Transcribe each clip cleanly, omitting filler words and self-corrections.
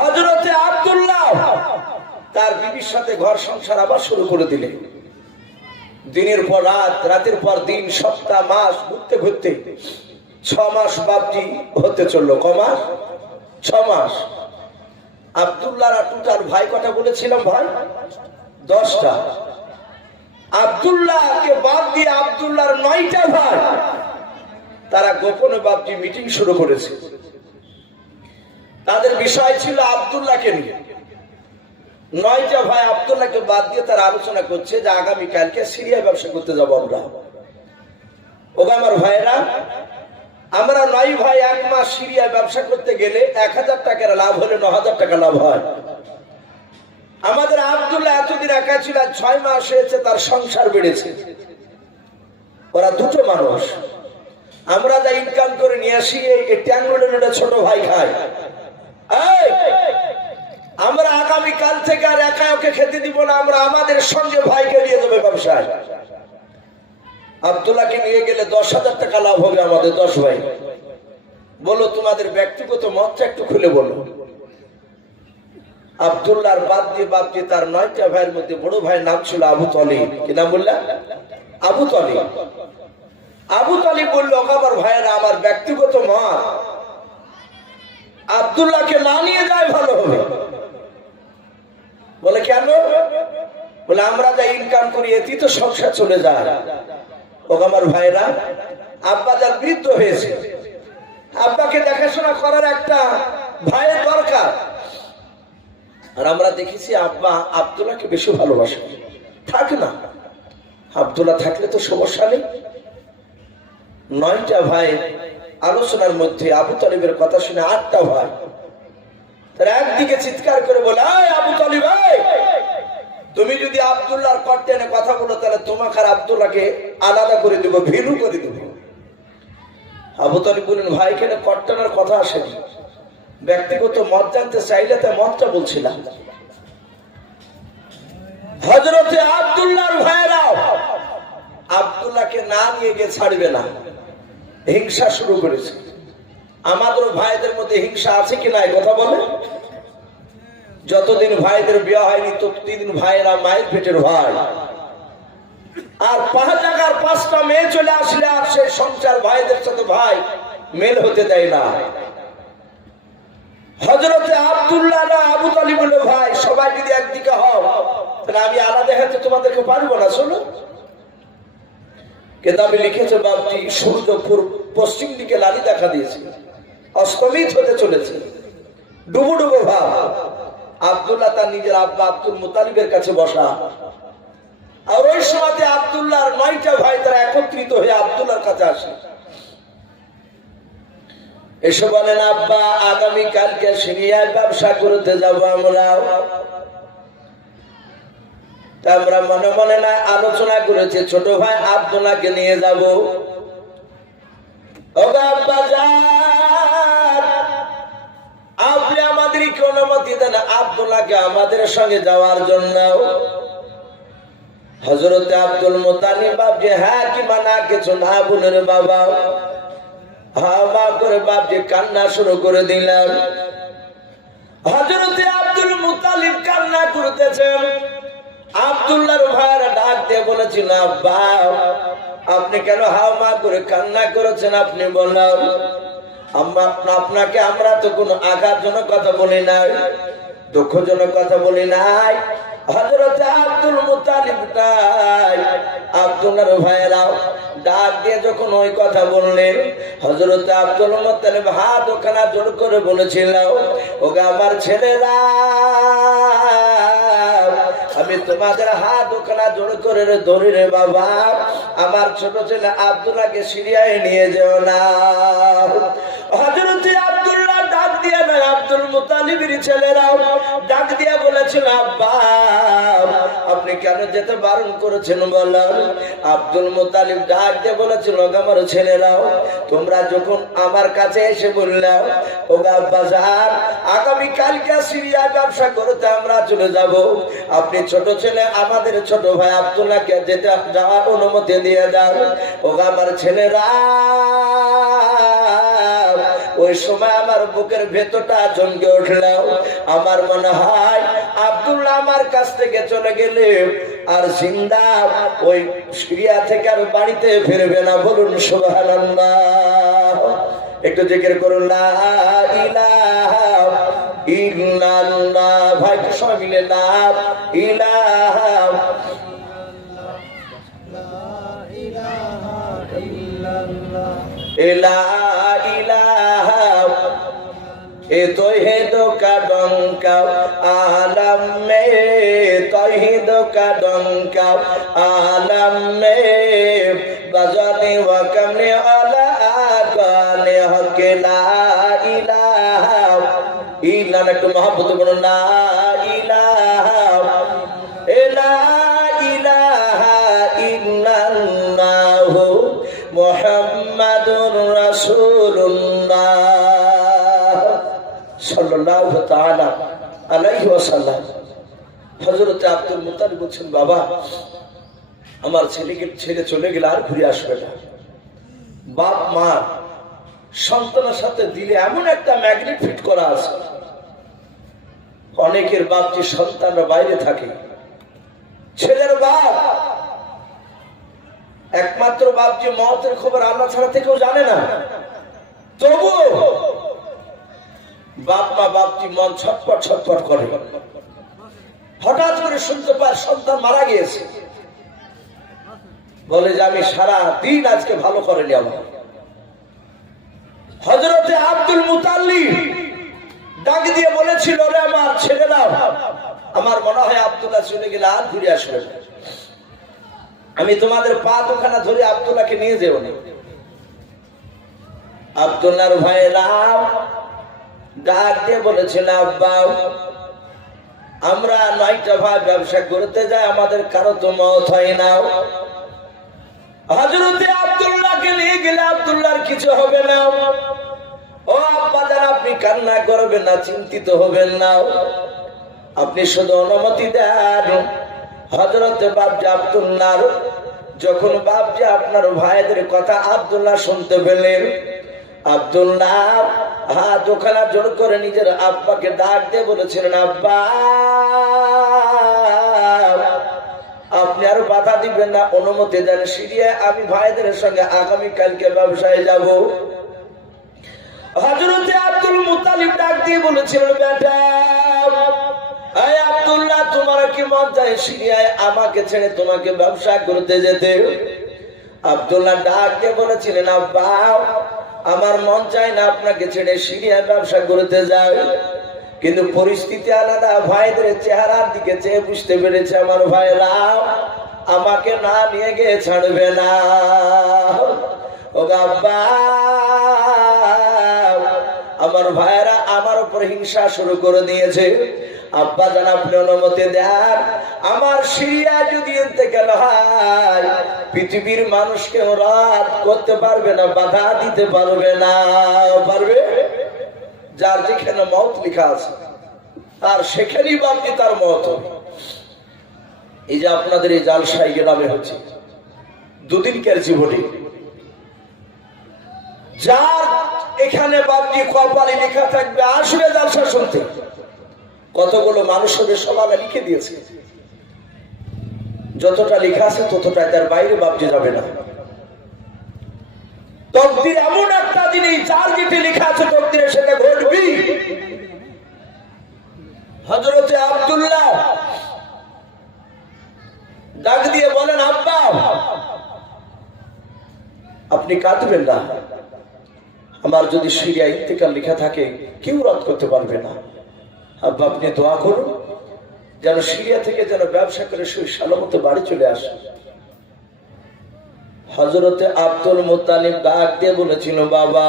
হযরতে আব্দুল্লাহ তার বিবির সাথে ঘর সংসার আবার শুরু করে দিলেন। দিনের পর রাত, রাতের পর দিন, সপ্তাহ, মাস ঘুরতে ঘুরতে 6 মাস বাপজি হতে চললো। ক মাস? 6 মাস। আব্দুল্লাহর টোটাল ভাই কটা বলেছিলাম ভাই? 10টা। আব্দুল্লাহকে বাদ দিয়ে আব্দুল্লাহর 9টা ভাই। তারা গোপনে বাপজি মিটিং শুরু করেছে। তাদের বিষয় ছিল আব্দুল্লাহকে নিয়ে। 9টা ভাই আব্দুল্লাহকে বাদ দিয়ে তারা আলোচনা করছে যে আগামীকালকে সিরিয়ায় ব্যবসা করতে যাবো আমরা। ওগো আমার ভাইরা, আমরা 9 ভাই 1 মাস সিরিয়ায় ব্যবসা করতে গেলে 1000 টাকার লাভ হলে 9000 টাকা লাভ হয়। আমাদের আব্দুল্লাহ এতদিন একা ছিল, 6 মাস হয়েছে তার সংসার বেড়েছে। ওরা দুটো মানুষ। আমরা যা ইনকাম করে নিয়ে আসি এই ট্যাঙ্গুলের ছোট ভাই খায়। আমরা আগামী কাল থেকে আর একা ওকে খেতে দিব না, আমরা আমাদের সঙ্গে ভাইকে নিয়ে যাবে ব্যবসায়। আব্দুল্লাহকে নিয়ে গেলে 10,000 টাকা লাভ হবে আমাদের 10 ভাই। বলো তোমাদের ব্যক্তিগত মতটা একটু খুলে বলো। আব্দুল্লাহর বাদ দিয়ে তার 9টা ভাইয়ের মধ্যে বড় ভাইয়ের নাম ছিল আবু তালিব। কি নাম বললা? আবু তালিব। আবু তালিব বলল, আমার ভাইয়েরা, আমার ব্যক্তিগত মত আব্দুল্লাহকে না নিয়ে যায় ভালো হবে। বলে কেন? বলে আমরা যা ইনকাম করি এতেই তো সংসার চলে যায়। ও আমার ভাইরা, আব্বা যার বৃদ্ধ হয়েছে, আব্বাকে দেখাশোনা করার একটা ভাইয়ের দরকার। আর আমরা দেখেছি আব্বা আব্দুল্লাহকে বেশি ভালোবাসে। থাক না, আব্দুল্লাহ থাকলে তো সমস্যা নেই। 9টা ভাই আলোচনার মধ্যে আবু তালিবের কথা শুনে 8টা ভাই তারা একদিকে চিৎকার করে বলে, আবু তালিব, তুমি যদি আব্দুল্লাহর কর্তেনে কথা বলো তাহলে তোমাকে আর আব্দুল্লাহকে আলাদা করে দেবো, ভিন্ন করে দেবো। আবু তালিব বলেন, ভাই এখানে কর্তনের কথা আসেনি, ব্যক্তিগত মত জানতে চাইলে তাই মতটা বলছিলাম। হযরতে আব্দুল্লাহর ভাইরা আব্দুল্লাহকে না নিয়ে গিয়ে ছাড়বে না, হিংসা শুরু করেছে। আমাদের ভাইদের মধ্যে হিংসা আছে কি নাই কথা বলে? যতদিন ভাইদের বিয়ে হয়নি ততদিন ভাইরা মায়ের পেটের ভাই। আর 5 জায়গার 5টা মেয়ে চলে আসলে আর সেই সংসার ভাইদের সাথে ভাই মেল হতে দেয় না। হযরতে আব্দুল্লাহ না আবু তালিব বলল, ভাই সবাই যদি একদিকে হও তাহলে আমি আলাদা হতে তোমাদেরকে পারবো না। শোনো, কিতাবে লিখেছে বাপজি সূর্য পশ্চিম দিকে লালি দেখা দিয়েছে, অস্তমিত হতে চলেছে, ডুবো ডুবো ভাব। আব্দুল্লাহ তার নিজের আব্বা আব্দুল মুতালিবের কাছে বসা। আর ওই সময়তে আব্দুল্লাহর 9টা ভাই তারা একত্রিত হয়ে আব্দুল্লাহর কাছে আসে। এসে বলেন, আব্বা আগামী কালকে সিরিয়ায় ব্যবসা করতে যাবো আমরা। আমরা মনে মনে না আলোচনা করেছে ছোট ভাই আব্দুল্লাহকে নিয়ে যাব। আপনি আমাদেরকে অনুমতি দেন আব্দুল্লাহকে আমাদের সঙ্গে যাওয়ার জন্য। হযরতে আব্দুল মুতালিব বাপজি হ্যাঁ কি মানা কিছু না বলেন বাবা। হ্যাঁ বাপ করে বাপজি কান্না শুরু করে দিলাম। হযরতে আব্দুল মুতালিব কান্না করতেছেন। আব্দুল্লাহর ভাইরা ডাক দিয়ে বলেছিল, আব্বা আপনি কেন হাওমা করে কান্না করেছেন? আপনি বললাম, আপনাকে আমরা তো কোনো আঘাতজনক কথা বলি নাই, দুঃখজনক কথা বলি নাই। হযরতে আব্দুল মুতালিব আব্দুল্লাহর ভাইরা ডাক দিয়ে যখন ওই কথা বললেন, হযরতে আব্দুল মুতালিব হাত ওখানা জোর করে বলেছিল, ওগো আমার ছেলেরা, আমি তোমাদের হাত ওখানা জোর করে ধরি রে বাবা, আমার ছোট ছেলে আব্দুল্লাহকে সিরিয়ায় নিয়ে যেও না। হযরতে আব্দুল্লাহ ডাক দিয়ে না আব্দুল মুতালিবের ছেলেরাও ডাক দিয়ে বলেছিল, আব্বা আপনি কেন যেতে বারণ করেছেন বলেন? আব্দুল মুতালিব ডাক দিয়ে বলেছিল, আমার ছেলেরাও তোমরা যখন আমার কাছে এসে বললাম, ও আব্বা জান আগামী কালকে সিরিয়া ব্যবসা করতে আমরা চলে যাব, আপনি ছোট ছেলে আমাদের ছোট ভাই আব্দুল্লাহকে যেতে যাওয়ার অনুমতি দিয়ে দাও। ও আমার ছেলেরা ওই সময় আমার বুকের ভেতরটা চমকে উঠল। আমার মনে হয় আব্দুল্লাহ আমার কাছ থেকে চলে গেলে আর জিন্দা ওই সিরিয়া থেকে আর বাড়িতে ফিরবে না। বলুন সুবহানাল্লাহ। একটু জিকির করুন লা ইলাহা ইল্লাল্লাহ। ভাই কি সবাই মিলে লা ইলাহা লা ইলাহা এ তৌহিদ का डंका आलम में तौहीद का डंका आलम में बजाने व कमने अला गाने हक ला इलाहा इल्ला একটু মহব্বত করুন লা ইলাহা লা ইলাহা ইল্লাল্লাহ মুহাম্মাদুর রাসূলুল্লাহ সাল্লাল্লাহু তাআলা আলাইহি ওয়াসাল্লাম। হযরত আব্দুল মুত্তালিব বলছেন, বাবা আমার ছেলেকে ছেড়ে চলে গেলে আর ঘুরে আসবে না। বাপ মা সন্তানের সাথে দিলে এমন একটা ম্যাগনেট ফিট করা আছে। অনেকের বাপ যে সন্তানরা বাইরে থাকে, ছেলের বাপ একমাত্র বাপ যে মওতের খবর আল্লাহ ছাড়া থেকেও জানে না, তবু বাপ মা বাপটি মন ছটপট ছটপট করে। হঠাৎ করে শুনতে পায় সন্তান মারা গিয়েছে, বলে যে আমি সারা দিন আজকে ভালো করেনি আমার। হযরতে আব্দুল মুত্তালিব ডাক দিয়ে বলেছিল, রে আমার ছেলেরা, আমার মনে হয় আব্দুল্লাহ চলে গেলে আর ঘুরে আসবে না। আমি তোমাদের পা দুখানা ধরে আব্দুল্লাহকে নিয়ে যেও না। আব্দুল্লাহর ভাইরা ডাক দিয়ে বলেছিল, আব্বা আমরা 9টা ভাই ব্যবসা করতে যাই, আমাদের কারো তো মওত হয় না। হযরতে আব্দুল্লাহকে নিয়ে গেলে আব্দুল্লাহর কিছু হবে না। ও আব্বা জান, আপনি কান্না করবেন না, চিন্তিত হবেন না, আপনি শুধু অনুমতি দেন। হযরতে বাপজি আব্দুল্লাহ যখন বাপজি আপনার ভাইদের কথা আব্দুল্লাহ শুনতে পেলেন, আব্দুল্লাহ হাত ওখানা জোর করে নিজের আব্বাকে ডাক দিয়ে বলেছিলেন, আব্বা আপনি আর বাধা দিবেন না, অনুমতি দেন, সিরিয়ায় আমি ভাইদের সঙ্গে আগামীকালকে ব্যবসায় যাব। হযরতে আব্দুল মুত্তালিব ডাক দিয়ে বলেছিলেন, বেটা এই আব্দুল্লাহ, তোমার কি মন চায় সিরিয়ায় আমাকে ছেড়ে তোমাকে ব্যবসা করতে যেতে? আব্দুল্লাহ ডাক দিয়ে বলেছিলেন, আব্বা আমার মন চায় না আপনাকে ছেড়ে সিরিয়ায় ব্যবসা করতে যাই, কিন্তু পরিস্থিতি আলাদা। ভাইদের চেহারার দিকে চেয়ে বুঝতে পেরেছে আমার ভাইরা আমাকে না নিয়ে গিয়ে ছাড়বে না। ও আব্বা, আমার ভাইরা আমার উপর হিংসা শুরু করে দিয়েছে। আব্বা জান, আপনি অনুমতি দেন, আমার সিরিয়া যদি ইন্তেকাল হয় পৃথিবীর মানুষকে রাত করতে পারবে না, বাধা দিতে পারবে না। পারবে? যার যেখানে মওত লেখা আছে আর সেখানেই বাপজি তার মওত হবে। এই যে আপনাদের এই জালসাই গ্রামে হচ্ছে দুদিনকার জীবনে, যার এখানে বাপজি কপালে লেখা থাকবে আসবে জালসা শুনতে, কতগুলো মানুষ হবে সবাই লিখে দিয়েছে। যতটা লেখা আছে ততটা, তার বাইরে বাপজি যাবে না। তকদির এমন একটা জিনিস, যার যেটি লেখা আছে তকদিরে সেটা ঘটবে। হযরতে আব্দুল্লাহ ডাক দিয়ে বলেন, আব্বা আপনি কাঁদবেন না, আমার যদি সিরিয়া ইন্তেকাল লেখা থাকে কেউ রদ করতে পারবে না। আব্বা আপনি দোয়া করুন যেন সিরিয়া থেকে যেন ব্যবসা করে সই সালামতে বাড়ি চলে আসে। হযরতে আব্দুল মুত্তালিব ডাক দিয়ে বলেছিল, বাবা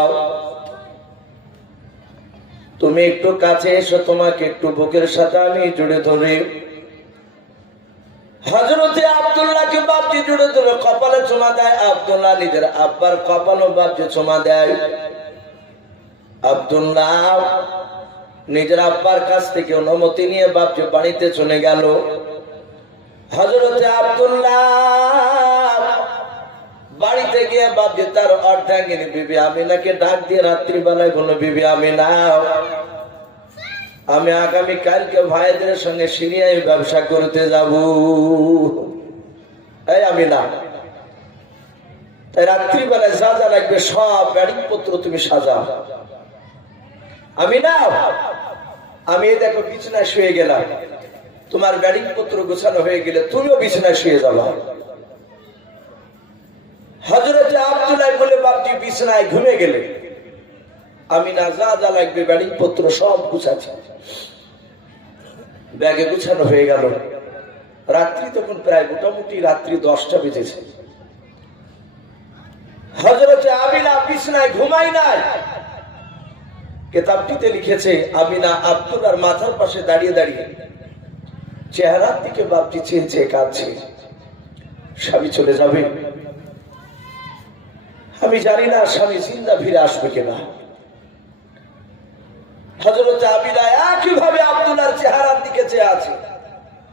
তুমি একটু কাছে এসো, তোমাকে একটু বুকের সাথে আমি জুড়ে ধরি। হযরতে আব্দুল্লাহকে বাপজি জুড়ে ধরে কপালে চুমা দেয়। আব্দুল্লাহ নিজের আব্বার কপালও বাপজি চুমা দেয়। আব্দুল্লাহ নিজের আব্বার কাছ থেকে অনুমতি নিয়ে বাপজি বাড়িতে চলে গেল। হযরতে আব্দুল্লাহ বাড়িতে গিয়ে বাপজি তার অর্ধাঙ্গিনী বিবি আমিনাকে ডাক দিয়ে রাত্রিবেলায় বলল, বিবি আমিনা, আমি আগামী কালকে ভাইদের সঙ্গে সিরিয়ায় ব্যবসা করতে যাব। এই আমিনা, তাই রাত্রিবেলায় যা যা লাগবে সব ব্যাডিং পত্র তুমি সাজাও। আমিনা, আমি এই দেখো বিছানায় শুয়ে গেলাম, তোমার ব্যাডিং পত্র গোছানো হয়ে গেলে তুমিও বিছানায় শুয়ে যাবা। হযরতে আব্দুল্লাহ বলে বাপজি বিছানায় ঘুমিয়ে গেলে আমিনা যা যা লাগবে ব্যাডিং পত্র সব গুছাচ্ছে, ব্যাগে গুছানো হয়ে গেল। রাত্রি তখন প্রায় মোটামুটি রাত্রি 10টা বেজেছে। হযরতে আমিনা বিছানায় ঘুমাই নাই। কিতাবটিতে লিখেছে আমিনা আব্দুল্লাহর মাথার পাশে দাঁড়িয়ে দাঁড়িয়ে চেহারার দিকে বাপজি চেয়ে চেয়ে কাঁদছে। স্বামী চলে যাবে, আমি জানি না স্বামী জিন্দা ফিরে আসবে কিনা। হযরতে আমিনা একইভাবে আব্দুল্লাহর চেহারার দিকে চেয়ে আছে,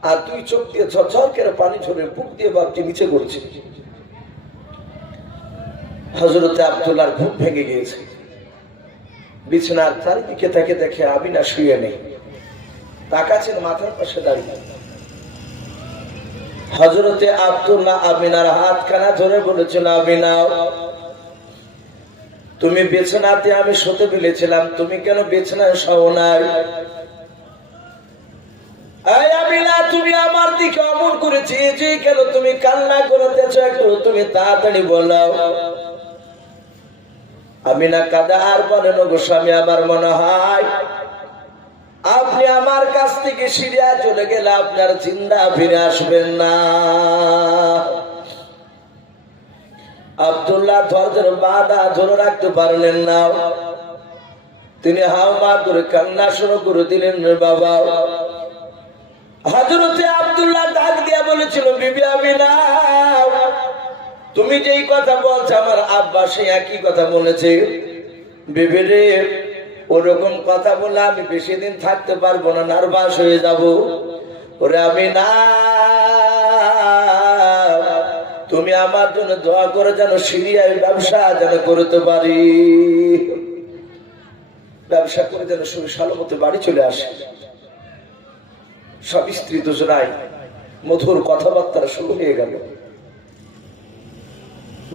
আর দুই চোখ দিয়ে ঝরঝর করে পানি ঝরে বুক দিয়ে বাপজি নিচে পড়ছে। হযরতে আব্দুল্লাহর ঘুম ভেঙে গিয়েছে। বিছানার চারিদিকে তাকে দেখে আমিনা শুয়ে নেই, তাকাচ্ছেন মাথার পাশে দাঁড়িয়ে। হযরতে আব্দুল্লাহ আমিনার হাতখানা ধরে বলেছিল, আমিনা, তুমি বিছানাতে আমি শুতে ফেলেছিলাম, তুমি কেন বিছানায় শোও নাই? এই আমিনা, তুমি আমার দিকে অমন করেছি যে কেন তুমি কান্না করতেছ, একটু তুমি তাড়াতাড়ি বলো। আমিনা কাঁদা আর বলেন, গো স্বামী, আমার মনে হয় আপনি আমার কাছ থেকে সিরিয়া চলে গেলে আপনার জিন্দা ফিরে আসবেন না। আব্দুল্লাহ ধৈর্যের বাধা ধরে রাখতে পারলেন না, তিনি হাওমা করে কান্না শুরু করে দিলেন। বাবা, হযরতে আব্দুল্লাহ ডাক দিয়া বলেছিল, বিবি আমিনা, তুমি যেই কথা বলছো আমার আব্বা সেই একই কথা বলেছে। বিবি রে, ওরকম কথা বলে আমি বেশি দিন থাকতে পারবো না, নার্ভাস হয়ে যাব। ওরে আমিনা, তুমি আমার জন্য দোয়া করে যেন সিরিয়ায় ব্যবসা যেন করতে পারি, ব্যবসা করে যেন সালমতে বাড়ি চলে আসে। সব স্ত্রী দুজনাই মধুর কথাবার্তা শুরু হয়ে গেল।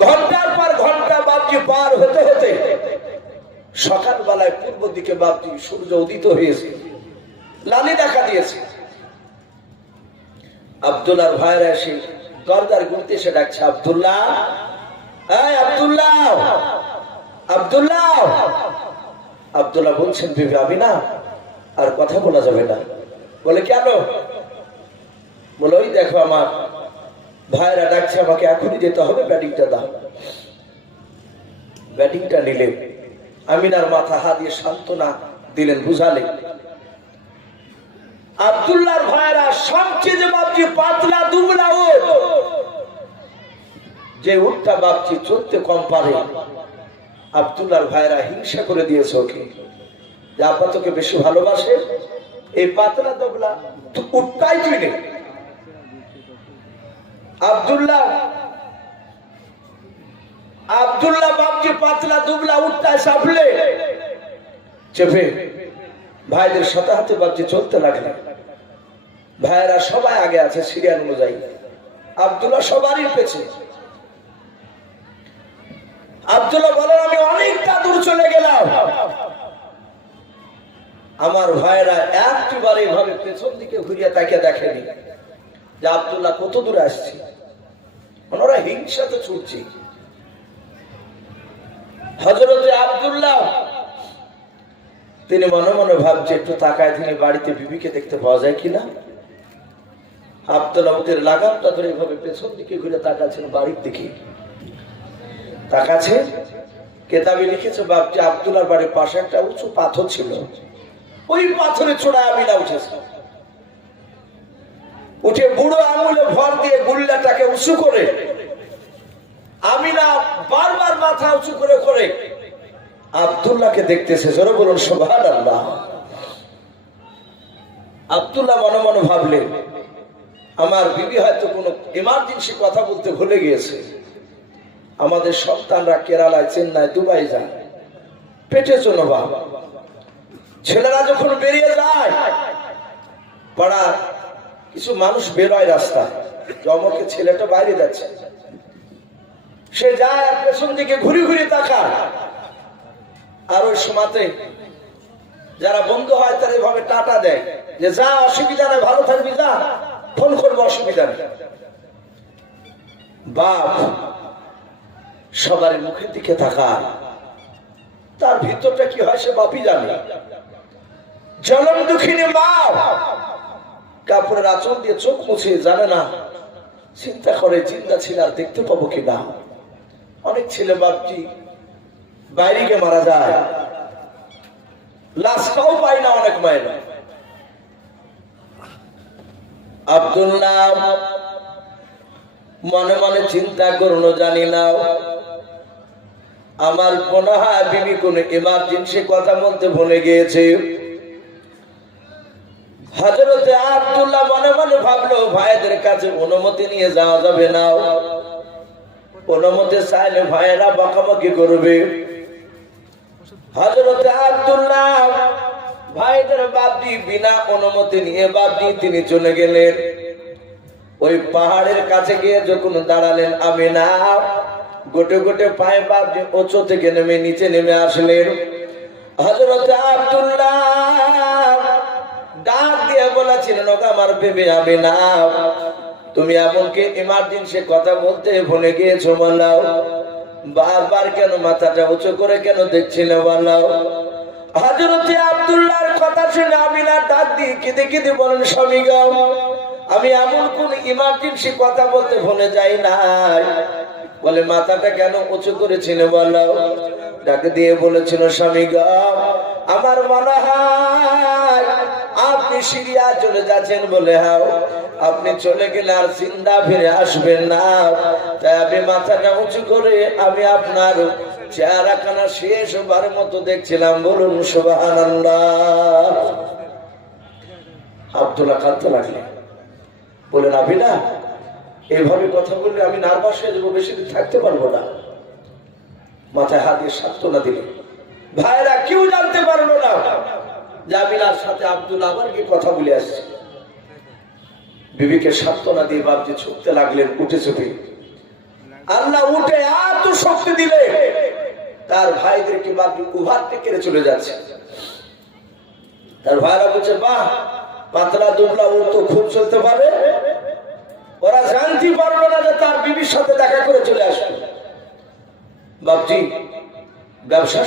ঘন্টার পর ঘন্টা বাপজি পার হতে হতে সকালবেলায় পূর্ব দিকে বাপজি সূর্য উদিত হয়েছে, লালি দেখা দিয়েছে। আব্দুল্লাহর ভাইরা এসে দরজার গুনতে এসে ডাকছে, আব্দুল্লাহ, এই আব্দুল্লাহ, আব্দুল্লাহ। আব্দুল্লাহ বলছেন, বিবি আমিনা, আর কথা বলা যাবে না। বলে কেন? বলে ওই দেখো আমার ভাইরা ডাকছে, আমাকে এখনই যেতে হবে, ব্যাটিংটা দাও। ব্যাটিংটা নিলেন, আমিনার মাথা হাত দিয়ে সান্ত্বনা দিলেন, বুঝালেন। আব্দুল্লাহর ভাইরা সবচেয়ে যে বাপজি পাতলা দুবলা উট, যে উটটা বাপজি চলতে কম পারে, আব্দুল্লাহর ভাইরা হিংসা করে দিয়েছে ওকে, যে আপা তোকে বেশি ভালোবাসে, এই পাতলা দুবলা উটটাই তুই নে। আব্দুল্লাহ বাপজি পাতলা দুবলা উঠটায় সাফলে চেপে ভাইদের সাথে হাতে বাপজি চলতে লাগলেন। ভাইয়েরা সবাই আগে আছে সিরিয়াল অনুযায়ী, আব্দুল্লাহ সবারই পেছে। আব্দুল্লাহ বলেন, আমি অনেকটা দূর চলে গেলাম, আমার ভাইয়েরা একটিবার এইভাবে পেছন দিকে ঘুরিয়ে তাকে দেখেনি যে আব্দুল্লাহ কত দূরে আসছে। ওনারা হিংসাতে ছুটছে। হযরতে আব্দুল্লাহ তিনি মনে মনে ভাবছে, একটু তাকায় তিনি বাড়িতে বিবিকে দেখতে পাওয়া যায় কিনা। আব্দুল্লাহ ওদের লাগামটা ধরে এভাবে পেছন দিকে ঘুরে তাকাচ্ছেন, বাড়ির দিকে তাকাচ্ছে। কেতাবে লিখেছে বাপজি আব্দুল্লাহর বাড়ির পাশে একটা উঁচু পাথর ছিল, ওই পাথরে চূড়ায় আমিনা উঠেছে। উঠে বুড়ো আঙুলে ভর দিয়ে গুল্লাটাকে উঁচু করে আমিনা বারবার মাথা উঁচু করে করে আব্দুল্লাহকে দেখতেছে। জোরে বলুন সুবহানাল্লাহ। আব্দুল্লাহ মনে মনে ভাবলেন, আমার বিবি হয়তো কোনো ইমার্জেন্সি কথা বলতে ভুলে গিয়েছে, আমাদের সন্তানরা কেরালায়, চেন্নাই, দুবাই যায় পেটের জন্য। বাপ ছেলেরা যখন বেরিয়ে যায়, পাড়ার কিছু মানুষ বেরোয় রাস্তায়, অমরকে ছেলেটা বাইরে যাচ্ছে, সে যায় আর পেছন দিকে ঘুরি ঘুরি তাকায়। আর ওই সময়তে যারা বন্ধু হয় তারা এভাবে টাটা দেয় যে যা, অসুবিধা নেই, ভালো থাকবি, যা, ফোন করবো, অসুবিধা নেই। বাপ সবার মুখের দিকে তাকায়, তার ভিতরটা কি হয় সে বাপই জানে। জনম দুঃখিনী মা কাপড়ের আঁচল দিয়ে চোখ মুছে জানে না, চিন্তা করে চিন্তা ছিল আর দেখতে পাবো কিনা। অনেক ছেলে বাপটি বাইরে গিয়ে মারা যায়, লাশটাও পাই না অনেক মায়েরা। আব্দুল্লাহ মনে মনে চিন্তা করলো, জানি না আমার মনে হয় বিবি কোন ইমার্জেন্সি কথা বলতে ভুলে গিয়েছে। হযরতে আব্দুল্লাহ মনে মনে ভাবলো, ভাইদের কাছে অনুমতি নিয়ে যাওয়া যাবে না, অনুমতি চাইলে ভাইয়েরা বকাবকি করবে। হযরতে আব্দুল্লাহ ভাইদের বাপজি বিনা অনুমতি নিয়ে বাপজি তিনি চলে গেলেন। ওই পাহাড়ের কাছে গিয়ে যখন দাঁড়ালেন, আমিনা গোটে গোটে পায়ে বাপজি উঁচু থেকে নেমে নিচে নেমে আসলেন। হযরতে আব্দুল্লাহ ডাক দিয়ে বলেছিলেন, ওগো আমার বেবি আমিনা, তুমি এমনকি ইমার্জেন্সি কথা বলতে ভুলে গিয়েছো, বলাও বারবার কেন মাথাটা উঁচু করে কেন দেখছিলে, বলাও। হযরতে আব্দুল্লাহর কথা শুনে আমিনা ডাক দিয়ে কেঁদে কেঁদে বলেন, স্বামী গো, আমি এমন কোন ইমার্জেন্সি কথা বলতে ভুলে যাই নাই। বলে মাথাটা কেন উঁচু করেছিল, বলাও। ডাক দিয়ে বলেছিল, স্বামী গো, আমার মনে হয় আপনি সিরিয়া চলে যাচ্ছেন, বলে হাও আপনি চলে গেলে আর জিন্দা ফিরে আসবেন না, তাই আমি মাথাটা উঁচু করে আমি আপনার চেহারা খানা শেষবার মতো দেখছিলাম, বলুন সুবহানাল্লাহ। আব্দুল্লাহ কাঁদতে লাগলেন, বলেন আমিনা এইভাবে কথা বললে আমি নার্ভাস হয়ে যাবো, বেশি দিন থাকতে পারবো না। মাথায় হাত দিয়ে সান্ত্বনা দিলেন। ভাইরা কেউ জানতে পারলো না যে আমিনার সাথে আব্দুল্লাহ আবার কি কথা বলে আসছে। বিবিকে সান্ত্বনা দিয়ে বাপজি ছুটতে লাগলেন উঠে চুপে। আল্লাহ উঠে এত শক্তি দিলে তার ভাইদেরকে বাপজি উভারতে কেড়ে চলে যাচ্ছে। তার ভাইরা বলছে, বাহ, পাতলা দুবলা ও তো খুব চলতে পারে। ওরা জানতে পারলো না যে তার বিবির সাথে দেখা করে চলে আসবে। বাপজি ব্যবসা